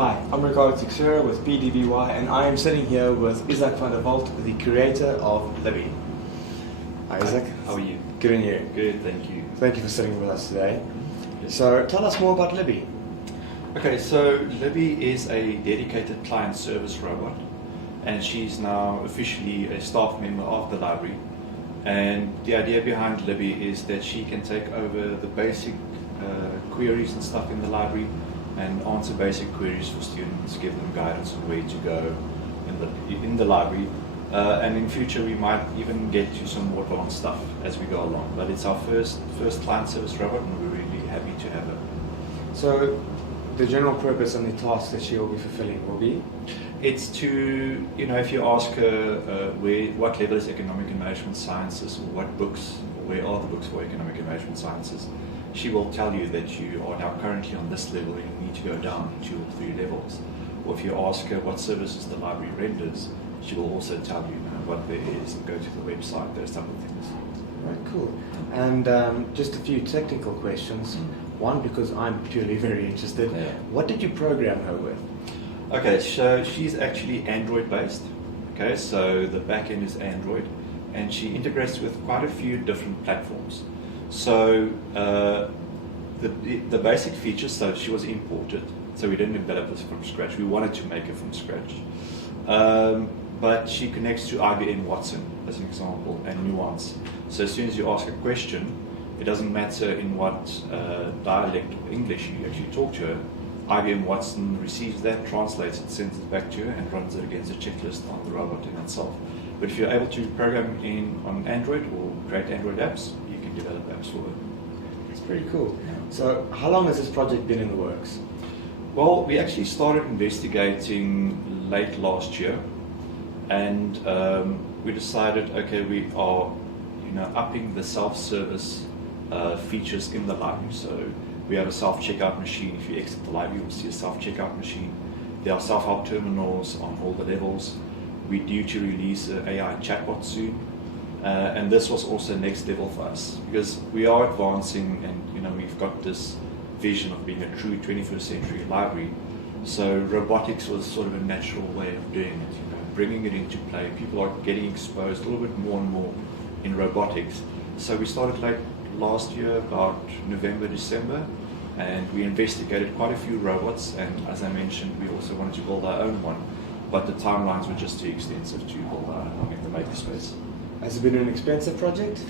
Hi, I'm Ricardo Teixeira with PDBY, and I am sitting here with Isak van der Walt, the creator of Libby. Hi Isak. How are you? Good and you? Good, thank you. Thank you for sitting with us today. So tell us more about Libby. Okay, so Libby is a dedicated client service robot, and she's now officially a staff member of the library. And the idea behind Libby is that she can take over the basic queries and stuff in the library and answer basic queries for students, give them guidance on where to go in the library. And in future we might even get to some more advanced stuff as we go along. But it's our first client service robot, and we're really happy to have her. So the general purpose and the tasks that she will be fulfilling will be? It's to, if you ask her what level is economic and management sciences, or what books, or where are the books for economic and management sciences, she will tell you that you are now currently on this level and you need to go down 2 or 3 levels. Or if you ask her what services the library renders, she will also tell you what there is, and go to the website, those type of things. Right, cool. And just a few technical questions. One, because I'm purely very interested. Yeah. What did you program her with? Okay, so she's actually Android based. Okay, so the back end is Android, and she integrates with quite a few different platforms. So the basic features, so she was imported, so we didn't develop this from scratch. We wanted to make it from scratch. But she connects to IBM Watson, as an example, and Nuance. So as soon as you ask a question, it doesn't matter in what dialect of English you actually talk to her, IBM Watson receives that, translates it, sends it back to her, and runs it against a checklist on the robot in itself. But if you're able to program on Android or create Android apps, you can develop apps for it. It's pretty cool. So how long has this project been in the works? Well, we actually started investigating late last year, and we decided, okay, we are upping the self-service features in the library. So we have a self-checkout machine. If you exit the library, you'll see a self-checkout machine. There are self-help terminals on all the levels. We're due to release an AI chatbot soon. And this was also next level for us, because we are advancing, and we've got this vision of being a true 21st century library. So robotics was sort of a natural way of doing it, bringing it into play. People are getting exposed a little bit more and more in robotics. So we started like last year, about November, December, and we investigated quite a few robots, and as I mentioned, we also wanted to build our own one, but the timelines were just too extensive to build our own one in the makerspace. Has it been an expensive project?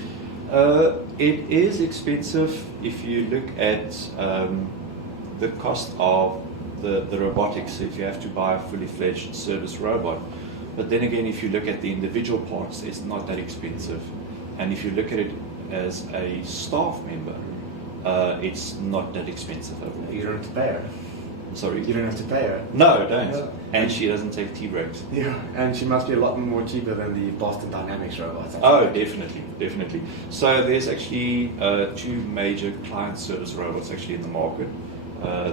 It is expensive if you look at the cost of the robotics, if you have to buy a fully fledged service robot. But then again, if you look at the individual parts, it's not that expensive. And if you look at it as a staff member, it's not that expensive overall. You don't have to pay her. Sorry? You don't have to pay her. No, don't. No. And she doesn't take tea breaks. Yeah, and she must be a lot more cheaper than the Boston Dynamics robots. Oh, definitely, definitely. So there's actually 2 major client service robots actually in the market,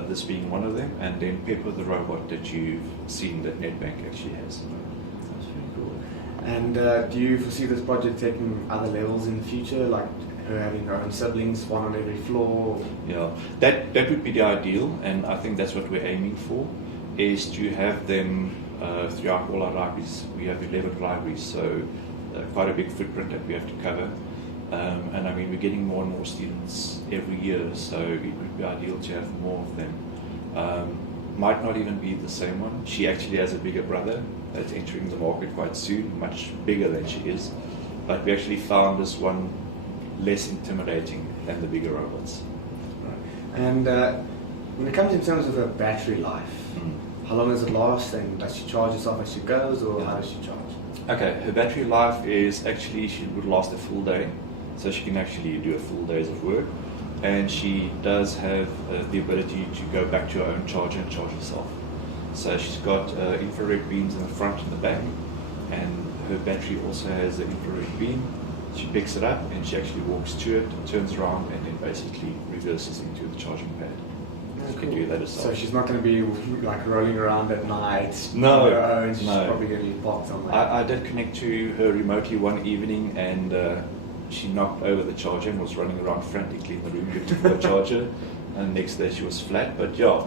this being one of them, and then Pepper, the robot that you've seen that NetBank actually has. That's pretty cool. And do you foresee this project taking other levels in the future, like her having her own siblings, one on every floor? Yeah, that would be the ideal, and I think that's what we're aiming for, is to have them throughout all our libraries. We have 11 libraries, so quite a big footprint that we have to cover. And I mean, we're getting more and more students every year, so it would be ideal to have more of them. Might not even be the same one. She actually has a bigger brother that's entering the market quite soon, much bigger than she is. But we actually found this one less intimidating than the bigger robots. Right. And when it comes in terms of her battery life, how long does it last, and does she charge herself as she goes, or how does she charge? Okay, her battery life is actually, she would last a full day, so she can actually do a full days of work, and she does have the ability to go back to her own charger and charge herself. So she's got infrared beams in the front and the back, and her battery also has an infrared beam. She picks it up and she actually walks to it, turns around, and then basically reverses into the charging pad. You can do that herself. So she's not going to be like rolling around at night. No, on her own. She's no. probably going to be parked somewhere. I did connect to her remotely one evening, and she knocked over the charger and was running around frantically in the room looking for the charger. And the next day she was flat. But yeah,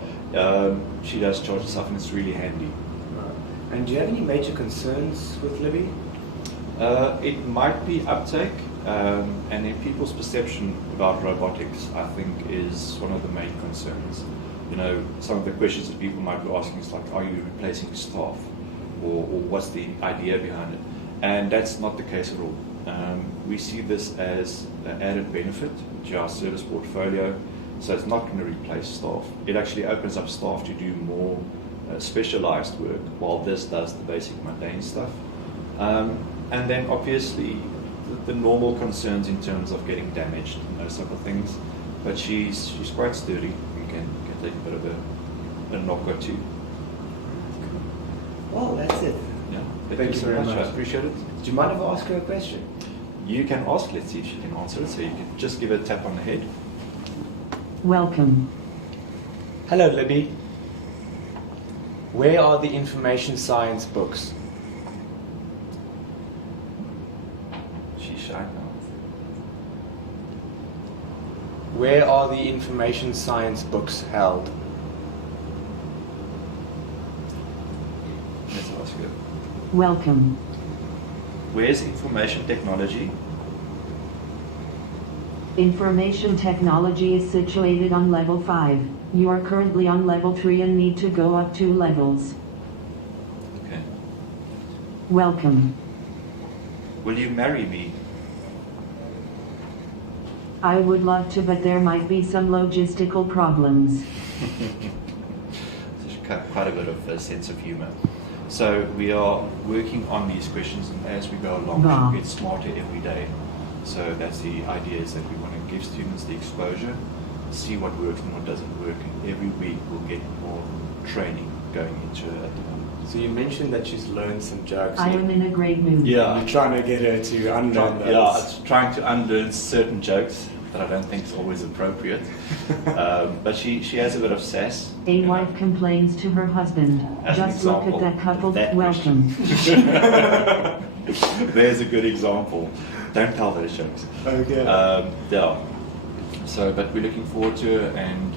she does charge herself, and it's really handy. And do you have any major concerns with Libby? It might be uptake, and then people's perception about robotics, I think, is one of the main concerns. You know, some of the questions that people might be asking is like, are you replacing staff? Or what's the idea behind it? And that's not the case at all. We see this as an added benefit to our service portfolio, so it's not going to replace staff. It actually opens up staff to do more specialized work, while this does the basic mundane stuff. And then obviously the normal concerns in terms of getting damaged and those sort of things. But she's quite sturdy and can take a bit of a knock or two. Well, that's it. Yeah. Thank you very much. I appreciate it. Do you mind if I ask her a question? You can ask, let's see if she can answer it. So you can just give her a tap on the head. Welcome. Hello, Libby. Where are the information science books? She's shy now. Where are the information science books held? Let's ask her. Welcome. Where's information technology? Information technology is situated on level 5. You are currently on level 3 and need to go up 2 levels. Okay. Welcome. Will you marry me? I would love to, but there might be some logistical problems. There's quite a bit of a sense of humor. So we are working on these questions, and as we go along, Wow. we get smarter every day. So that's the idea, is that we want to give students the exposure, see what works and what doesn't work, and every week we'll get more training going into it. So you mentioned that she's learned some jokes. I am in a great mood. Yeah. You're trying to get her to unlearn those. Yeah, it's trying to unlearn certain jokes that I don't think is always appropriate. But she has a bit of sass. A wife complains to her husband. As an Just look at example, that couple. that Welcome. There's a good example. Don't tell those jokes. Okay. Yeah. So, but we're looking forward to it, and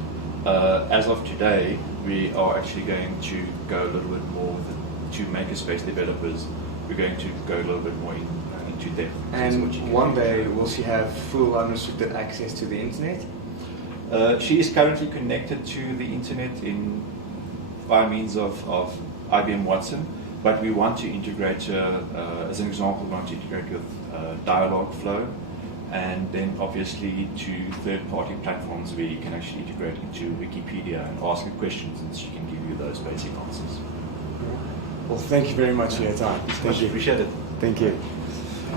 as of today, we are actually going to go a little bit more with it. To makerspace developers, we're going to go a little bit more into depth. And one day, will she have full unrestricted access to the internet? She is currently connected to the internet by means of IBM Watson, but we want to integrate her, as an example, we want to integrate with Dialogflow, and then obviously to third-party platforms where you can actually integrate into Wikipedia and ask her questions, and she can give you those basic answers. Well, thank you very much for your time. Thank you. Appreciate it. Thank you.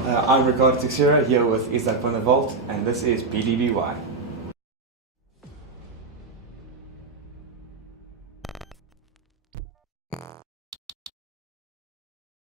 I'm Ricardo Teixeira, here with Isak from the Walt, and this is PDBY.